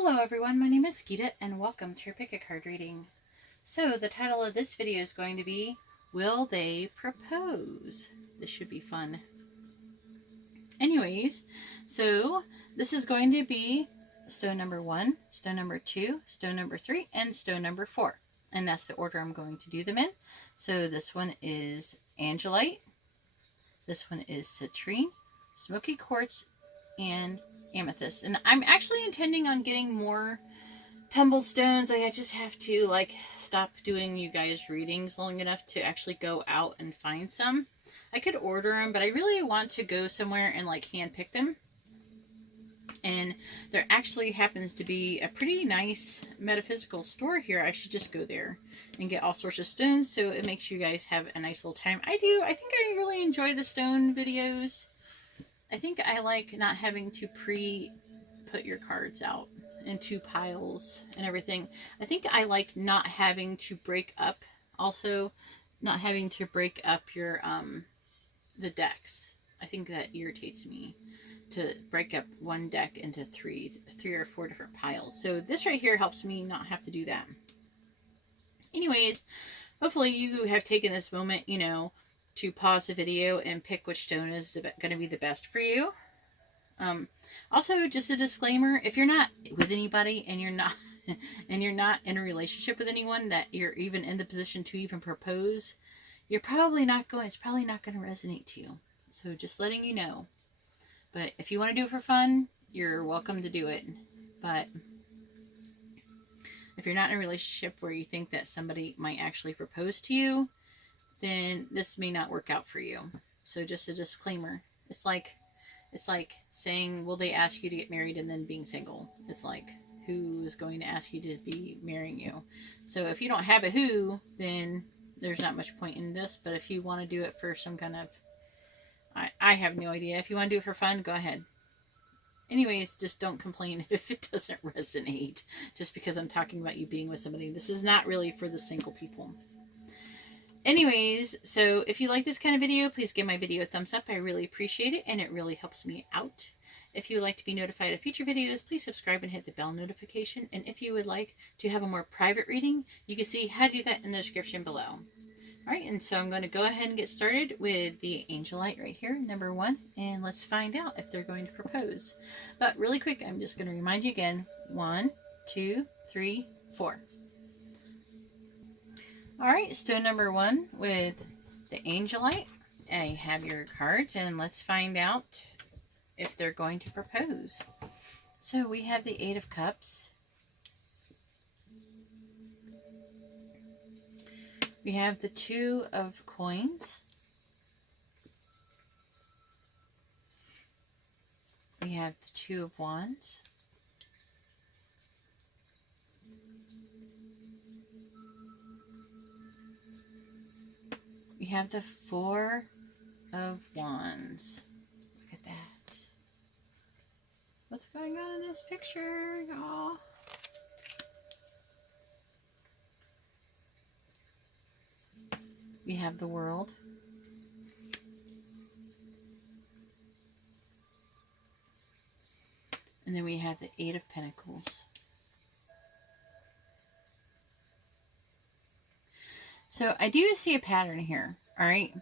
Hello everyone, my name is Geeta and welcome to your pick a card reading. So the title of this video is going to be, Will They Propose? This should be fun. Anyways, so this is going to be stone number 1, stone number 2, stone number 3, and stone number 4. And that's the order I'm going to do them in. So this one is Angelite, this one is Citrine, Smoky Quartz, and Amethyst. And I'm actually intending on getting more tumbled stones. I just have to stop doing you guys readings long enough to actually go out and find some. I could order them, but I really want to go somewhere and hand pick them. And there actually happens to be a pretty nice metaphysical store here. I should just go there and get all sorts of stones, so it makes you guys have a nice little time. I think I really enjoy the stone videos. I think I like not having to put your cards out into piles and everything. I think I like not having to break up, also not having to break up your the decks. I think that irritates me to break up one deck into three or four different piles. So this right here helps me not have to do that. Anyways, hopefully you have taken this moment, to pause the video and pick which stone is going to be the best for you. Also, just a disclaimer: if you're not with anybody and you're not in a relationship with anyone that you're even in the position to even propose, it's probably not going to resonate to you. So just letting you know. But if you want to do it for fun, you're welcome to do it. But if you're not in a relationship where you think that somebody might actually propose to you, then this may not work out for you. So just a disclaimer. It's like saying, will they ask you to get married and then being single? It's like, who's going to ask you to be marrying you? So if you don't have a who, then there's not much point in this. But if you want to do it for some kind of, I have no idea. If you want to do it for fun, go ahead. Anyways, just don't complain if it doesn't resonate. Just because I'm talking about you being with somebody. This is not really for the single people. Anyways, so if you like this kind of video, please give my video a thumbs up. I really appreciate it, and it really helps me out. If you would like to be notified of future videos, please subscribe and hit the bell notification. And if you would like to have a more private reading, you can see how to do that in the description below. Alright, and so I'm going to go ahead and get started with the Angelite right here, number 1, and let's find out if they're going to propose. But really quick, I'm just going to remind you again, 1, 2, 3, 4. Alright, stone number 1 with the Angelite. I have your cards, and let's find out if they're going to propose. So we have the 8 of Cups. We have the 2 of Coins. We have the 2 of Wands. We have the 4 of Wands. Look at that. What's going on in this picture, y'all? We have the World. And then we have the 8 of Pentacles. So I do see a pattern here, all right?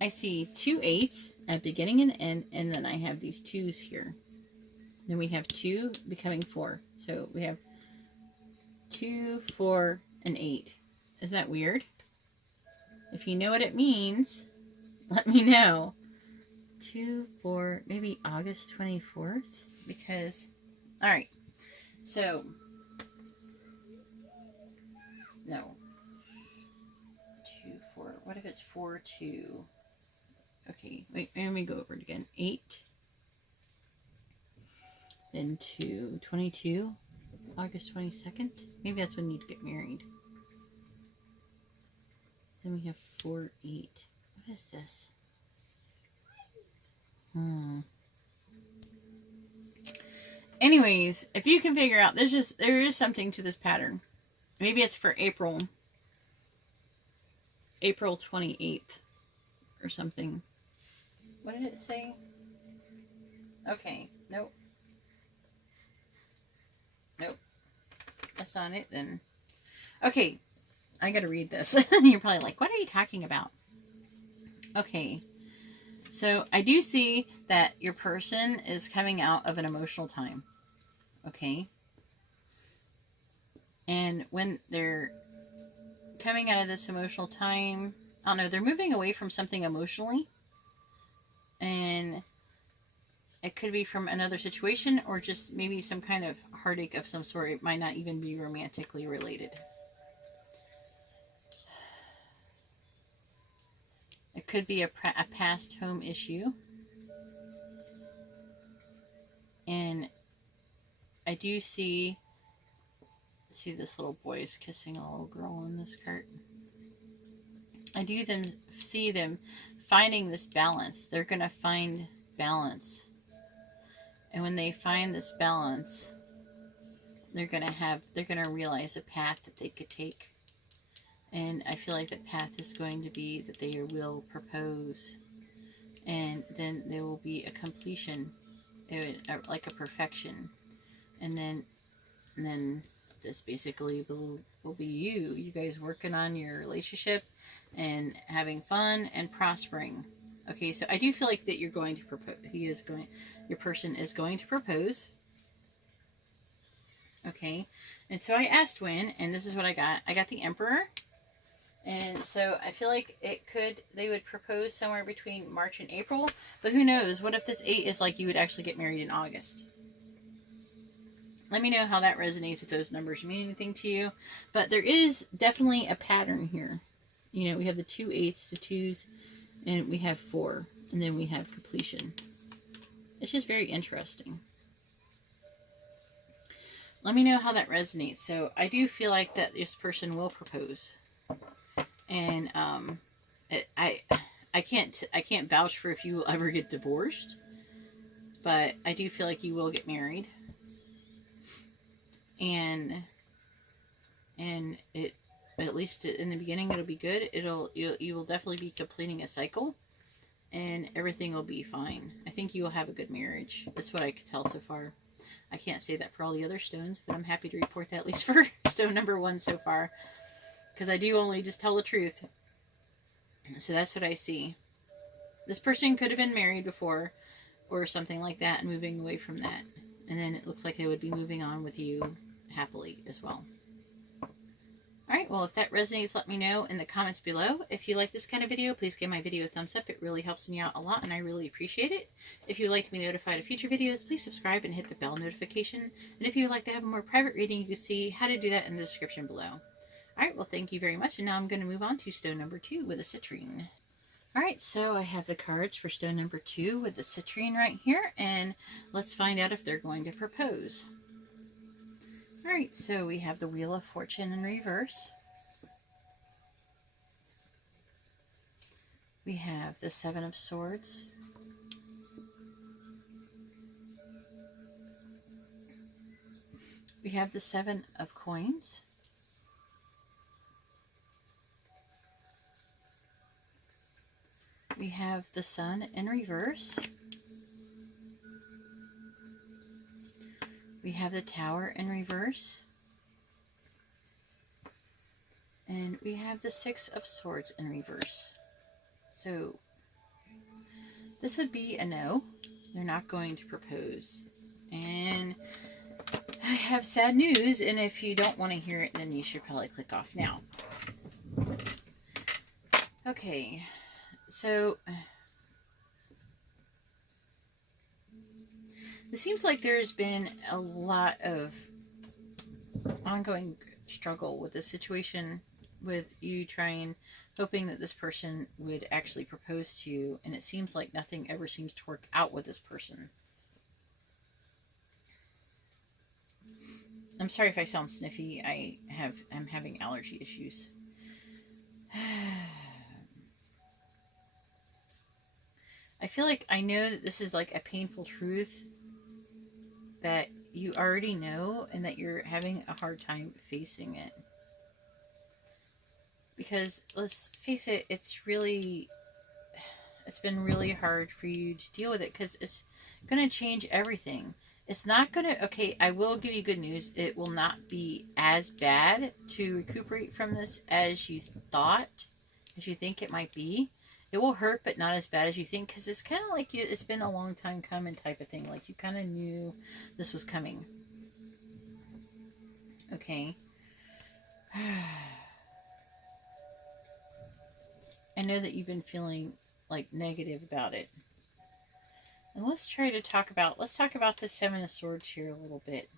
I see 2 8s at beginning and end, and then I have these 2s here. Then we have 2 becoming 4. So we have 2, 4, and 8. Is that weird? If you know what it means, let me know. 2, 4, maybe August 24th? Because, all right. So, no. 2, 4. What if it's 4, 2? Okay, wait, let me go over it again. 8. Then 2, 22. August 22nd. Maybe that's when you'd get married. Then we have 4, 8. What is this? Anyways, if you can figure out, there is something to this pattern. Maybe it's for April 28th or something. What did it say? Okay, nope. Nope. pass on it, then... Okay, I gotta read this. You're probably like, what are you talking about? Okay, so I do see that your person is coming out of an emotional time. Okay? And when they're coming out of this emotional time, I don't know, they're moving away from something emotionally. And it could be from another situation or just maybe some kind of heartache of some sort. It might not even be romantically related. It could be a past home issue. And I do see this little boy is kissing a little girl in this cart. I do see them finding this balance. They're going to find balance. And when they find this balance, they're going to realize a path that they could take. And I feel like that path is going to be that they will propose. And then there will be a completion, like a perfection. And then this basically will be you guys working on your relationship and having fun and prospering. Okay, so I do feel like that you're going to propose. Your person is going to propose. Okay, and so I asked when, and this is what I got. I got the Emperor. And so I feel like they would propose somewhere between March and April, but who knows? What if this 8 is like you would actually get married in August? Let me know how that resonates, if those numbers mean anything to you. But there is definitely a pattern here. You know, we have the 2 8s, the 2s, and we have 4, and then we have completion. It's just very interesting. Let me know how that resonates. So I do feel like that this person will propose. And I can't vouch for if you will ever get divorced, but I do feel like you will get married. And it, at least in the beginning, it'll be good. You will definitely be completing a cycle, and everything will be fine. I think you will have a good marriage. That's what I could tell so far. I can't say that for all the other stones, but I'm happy to report that at least for stone number 1 so far, because I do only just tell the truth. So that's what I see. This person could have been married before or something like that and moving away from that. And then it looks like they would be moving on with you happily as well. Alright, well, if that resonates, let me know in the comments below. If you like this kind of video, please give my video a thumbs up. It really helps me out a lot, and I really appreciate it. If you'd like to be notified of future videos, please subscribe and hit the bell notification. And if you would like to have a more private reading, you can see how to do that in the description below. Alright, well, thank you very much, and now I'm going to move on to stone number 2 with a citrine. Alright, so I have the cards for stone number 2 with the citrine right here, and let's find out if they're going to propose. Alright, so we have the Wheel of Fortune in reverse. We have the 7 of Swords. We have the 7 of Coins. We have the Sun in reverse. We have the Tower in reverse. And we have the 6 of Swords in reverse. So this would be a no. They're not going to propose. And I have sad news, and if you don't want to hear it, then you should probably click off now. Okay, so it seems like there's been a lot of ongoing struggle with this situation, with you hoping that this person would actually propose to you, and it seems like nothing ever seems to work out with this person. I'm sorry if I sound sniffy. I'm having allergy issues. I feel like I know that this is like a painful truth that you already know, and that you're having a hard time facing it. Because let's face it, it's been really hard for you to deal with it, because it's going to change everything. It's not going to, okay, I will give you good news. It will not be as bad to recuperate from this as you thought, as you think it might be. It will hurt, but not as bad as you think, because it's kind of like it's been a long time coming type of thing. Like you kind of knew this was coming. Okay. I know that you've been feeling like negative about it. And let's talk about the Seven of Swords here a little bit.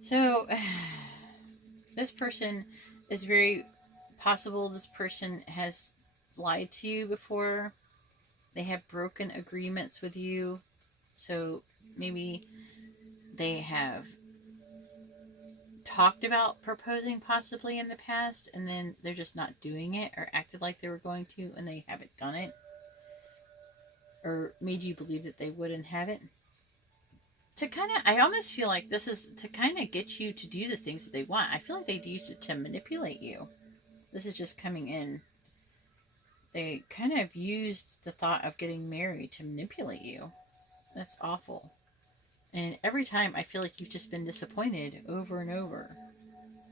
So, this person is very possible this person has lied to you before. They have broken agreements with you. So, maybe they have talked about proposing possibly in the past, and then they're just not doing it, or acted like they were going to and they haven't done it, or made you believe that they would and haven't. To kind of, I almost feel like this is to kind of get you to do the things that they want. I feel like they used it to manipulate you. This is just coming in. They kind of used the thought of getting married to manipulate you. That's awful. And every time I feel like you've just been disappointed over and over.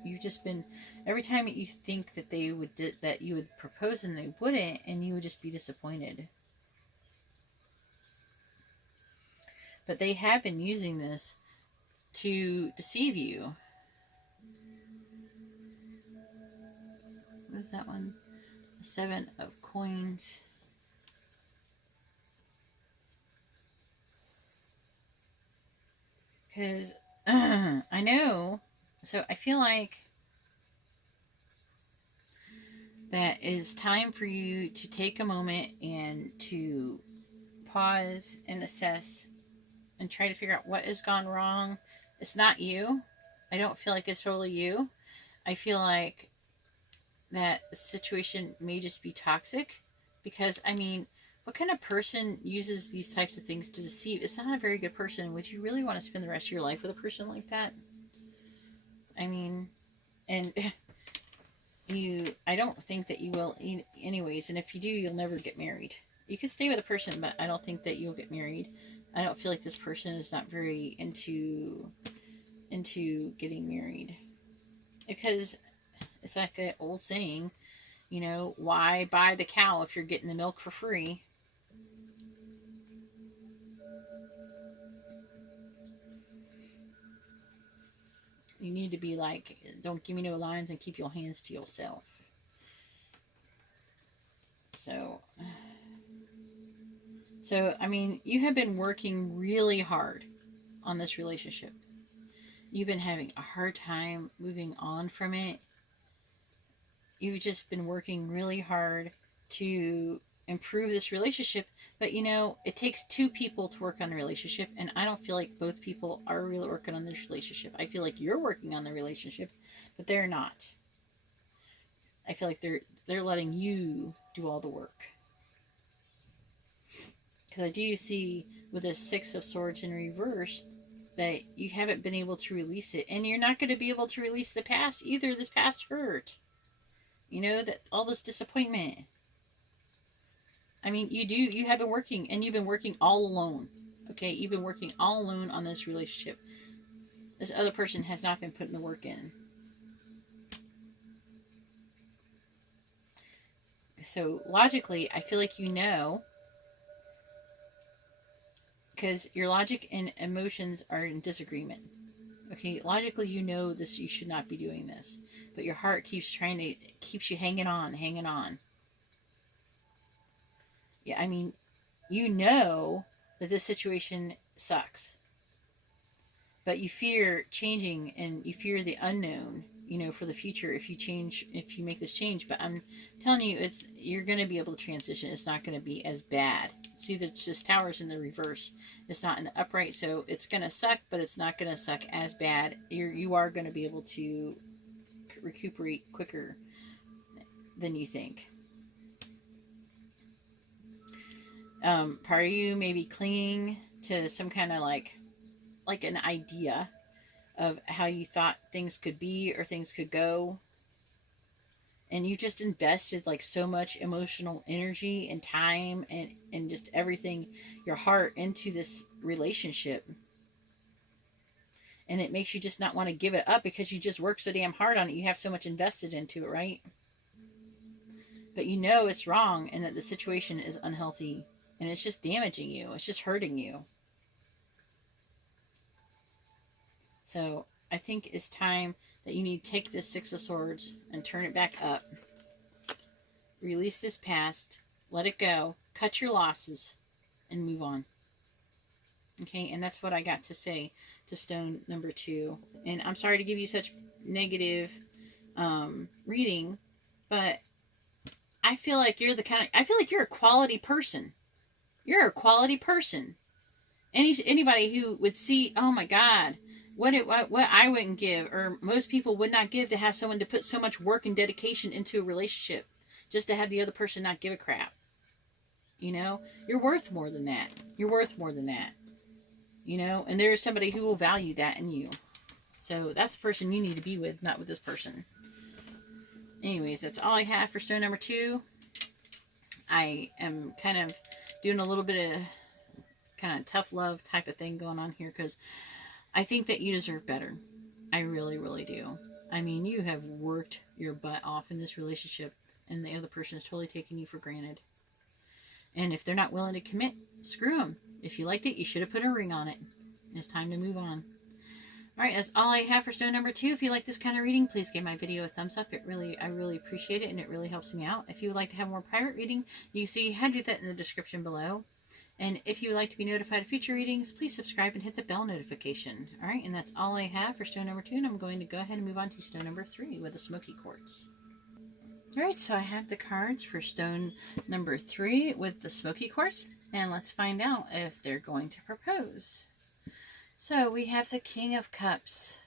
You've just been, every time you think that they would, that you would propose and they wouldn't, and you would just be disappointed. But they have been using this to deceive you. What is that one? The Seven of Coins. Because I know, so I feel like that it's time for you to take a moment and to pause and assess and try to figure out what has gone wrong. It's not you. I don't feel like it's totally you. I feel like that situation may just be toxic, because, I mean, what kind of person uses these types of things to deceive? It's not a very good person. Would you really want to spend the rest of your life with a person like that? I mean, and I don't think that you will anyways, and if you do, you'll never get married. You can stay with a person, but I don't think that you'll get married. I don't feel like this person is not very into getting married, because it's like an old saying, you know, why buy the cow if you're getting the milk for free? You need to be like, don't give me no lines and keep your hands to yourself. So, I mean, you have been working really hard on this relationship. You've been having a hard time moving on from it. You've just been working really hard to improve this relationship. But, you know, it takes two people to work on a relationship. And I don't feel like both people are really working on this relationship. I feel like you're working on the relationship, but they're not. I feel like they're letting you do all the work. Because I do see with this Six of Swords in reverse that you haven't been able to release it. And you're not going to be able to release the past either. This past hurt. You know, that all this disappointment. I mean, you have been working, and you've been working all alone. Okay, you've been working all alone on this relationship. This other person has not been putting the work in. So logically, I feel like you know, because your logic and emotions are in disagreement. Okay, logically you know this, you should not be doing this, but your heart keeps you hanging on. Yeah, I mean, you know that this situation sucks, but you fear changing, and you fear the unknown, you know, for the future if you make this change. But I'm telling you, you're going to be able to transition. It's not going to be as bad. See, it's just Tower's in the reverse. It's not in the upright, so it's going to suck, but it's not going to suck as bad. You are going to be able to recuperate quicker than you think. Part of you may be clinging to some kind of like an idea of how you thought things could be or things could go. and you just invested like so much emotional energy and time and just everything, your heart, into this relationship. And it makes you just not want to give it up because you just work so damn hard on it. You have so much invested into it, right? But you know it's wrong and that the situation is unhealthy and it's just damaging you. It's just hurting you. So I think it's time that you need to take this Six of Swords and turn it back up. Release this past. Let it go. Cut your losses and move on. Okay, and that's what I got to say to stone number 2. And I'm sorry to give you such negative reading, but I feel like you're I feel like you're a quality person. You're a quality person. Anybody who would see, oh my God, what I wouldn't give, or most people would not give, to have someone to put so much work and dedication into a relationship just to have the other person not give a crap. You know, you're worth more than that. You're worth more than that. You know, and there is somebody who will value that in you. So that's the person you need to be with, not with this person. Anyways, that's all I have for stone number 2. I am kind of doing a little bit of kind of tough love type of thing going on here because I think that you deserve better. I really, really do. I mean, you have worked your butt off in this relationship and the other person is totally taking you for granted. And if they're not willing to commit, screw them. If you liked it, you should have put a ring on it. It's time to move on. Alright, that's all I have for stone number 2. If you like this kind of reading, please give my video a thumbs up. I really appreciate it, and it really helps me out. If you would like to have more private reading, you can see how to do that in the description below. And if you would like to be notified of future readings, please subscribe and hit the bell notification. Alright, and that's all I have for stone number 2, and I'm going to go ahead and move on to stone number 3 with the smoky quartz. Alright, so I have the cards for stone number 3 with the smoky quartz, and let's find out if they're going to propose. So we have the King of Cups.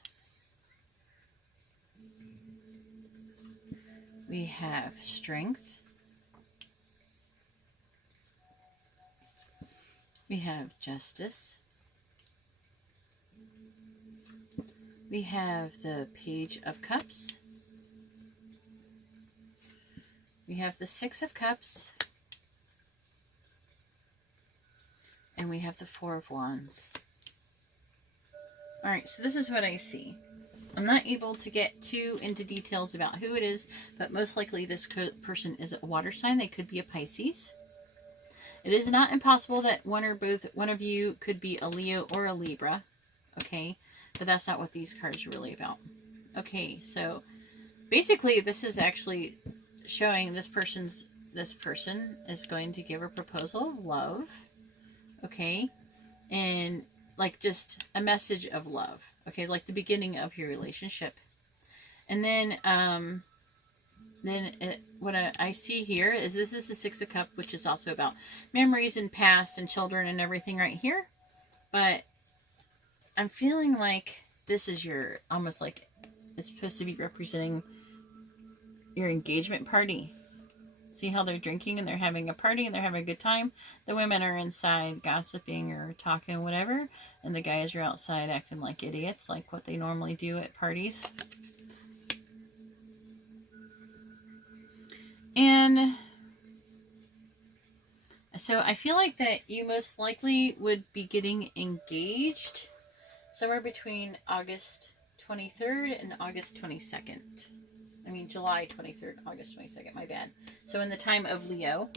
We have Strength. We have Justice. We have the Page of Cups. We have the Six of Cups. And we have the Four of Wands. Alright, so this is what I see. I'm not able to get too into details about who it is, but most likely this person is a water sign. They could be a Pisces. It is not impossible that one of you could be a Leo or a Libra. Okay, but that's not what these cards are really about. Okay, so basically this is actually showing this person is going to give a proposal of love. Okay, and like just a message of love. Okay, like the beginning of your relationship. And then what I see here is this is the Six of Cups, which is also about memories and past and children and everything right here. But I'm feeling like this is your, almost like it's supposed to be representing your engagement party. See how they're drinking and they're having a party and they're having a good time? The women are inside gossiping or talking, whatever. And the guys are outside acting like idiots, like what they normally do at parties. And so I feel like that you most likely would be getting engaged somewhere between August 23rd and August 22nd. I mean, July 23rd, August 22nd, my bad. So in the time of Leo.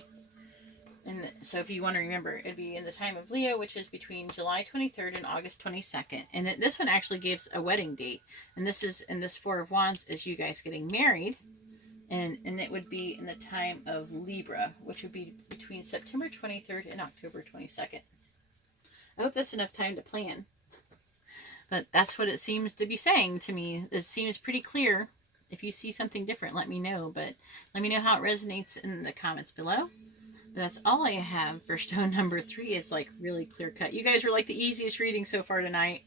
And so if you want to remember, it'd be in the time of Leo, which is between July 23rd and August 22nd. And this one actually gives a wedding date. And this is, in this Four of Wands, is you guys getting married. And it would be in the time of Libra, which would be between September 23rd and October 22nd. I hope that's enough time to plan. But that's what it seems to be saying to me. It seems pretty clear. If you see something different, let me know. But let me know how it resonates in the comments below. But that's all I have for stone number 3. It's like really clear cut. You guys were like the easiest reading so far tonight.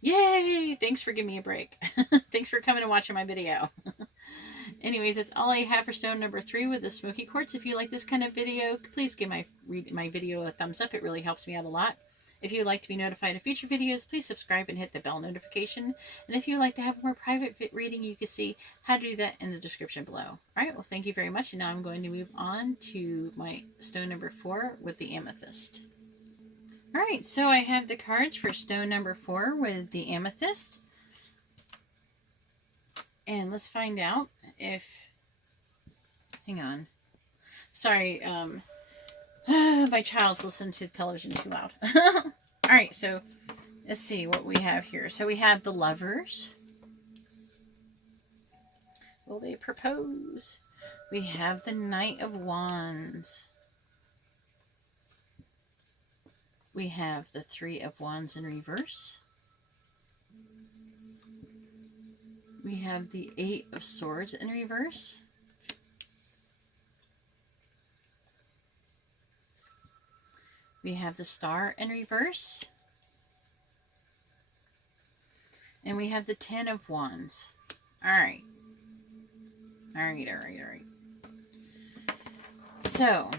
Yay! Thanks for giving me a break. Thanks for coming and watching my video. Anyways, that's all I have for stone number 3 with the smoky quartz. If you like this kind of video, please give my video a thumbs up. It really helps me out a lot. If you would like to be notified of future videos, please subscribe and hit the bell notification. And if you would like to have a more private reading, you can see how to do that in the description below. All right, well, thank you very much. And now I'm going to move on to my stone number 4 with the amethyst. All right, so I have the cards for stone number 4 with the amethyst. And let's find out if... Hang on. Sorry, my child's listening to television too loud. All right, so let's see what we have here. So we have the Lovers. Will they propose? We have the Knight of Wands. We have the Three of Wands in reverse. We have the Eight of Swords in reverse. We have the Star in reverse. And we have the Ten of Wands. All right. All right. So,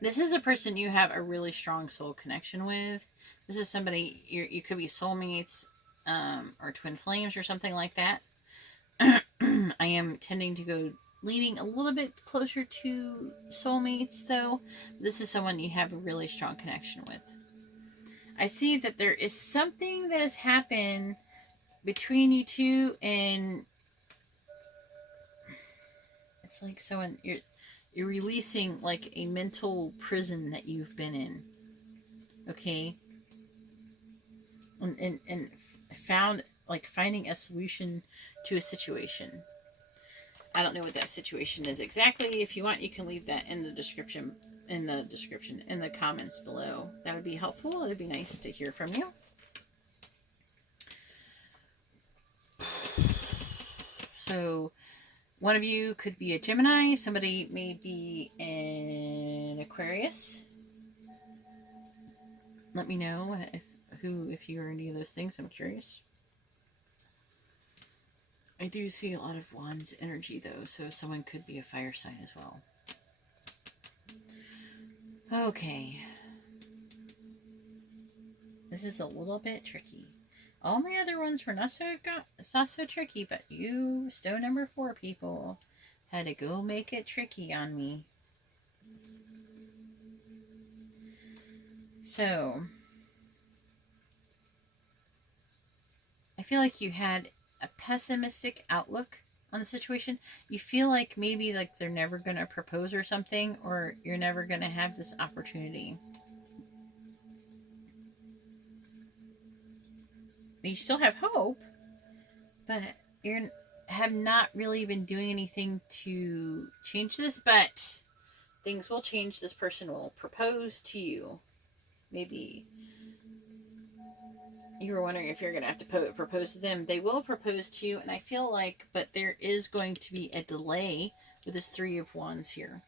this is a person you have a really strong soul connection with. This is somebody, you could be soulmates or twin flames or something like that. I am tending to go leaning a little bit closer to soulmates, though. This is someone you have a really strong connection with. I see that there is something that has happened between you two, and it's like someone you're releasing like a mental prison that you've been in. Okay, and finding a solution to a situation. I don't know what that situation is exactly. If you want, you can leave that in the description, in the comments below. That would be helpful. It would be nice to hear from you. So, one of you could be a Gemini. Somebody may be an Aquarius. Let me know if you are any of those things. I'm curious. I do see a lot of Wands energy, though, so someone could be a fire sign as well. Okay. This is a little bit tricky. All my other ones were not so tricky, but you, stone number 4 people, had to go make it tricky on me. So, I feel like you had a pessimistic outlook on the situation. You feel like maybe like they're never going to propose or something, or you're never going to have this opportunity. You still have hope, but you have not really been doing anything to change this, but things will change. This person will propose to you. Maybe you were wondering if you're going to have to propose to them. They will propose to you, and I feel like, but there is going to be a delay with this Three of Wands here.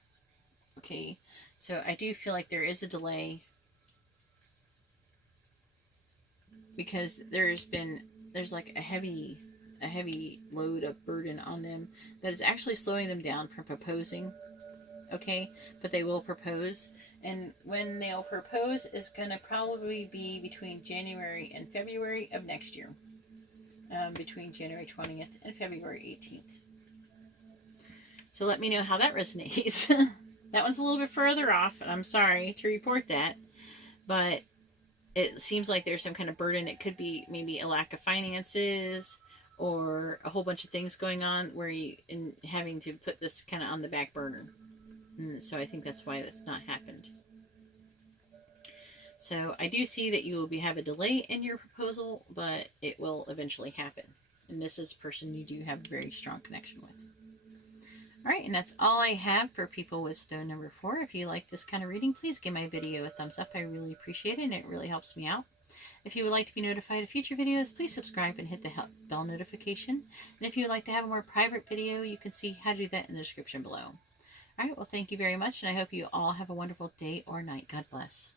Okay, so I do feel like there is a delay because there's like a heavy load of burden on them that is actually slowing them down from proposing. Okay, but they will propose, and when they'll propose is going to probably be between January and February of next year, between January 20th and February 18th. So let me know how that resonates. That one's a little bit further off, and I'm sorry to report that, but it seems like there's some kind of burden. It could be maybe a lack of finances or a whole bunch of things going on where having to put this kind of on the back burner. So I think that's why that's not happened. So I do see that you will have a delay in your proposal, but it will eventually happen. And this is a person you do have a very strong connection with. All right, and that's all I have for people with stone number 4. If you like this kind of reading, please give my video a thumbs up. I really appreciate it, and it really helps me out. If you would like to be notified of future videos, please subscribe and hit the bell notification. And if you would like to have a more private video, you can see how to do that in the description below. All right, well, thank you very much, and I hope you all have a wonderful day or night. God bless.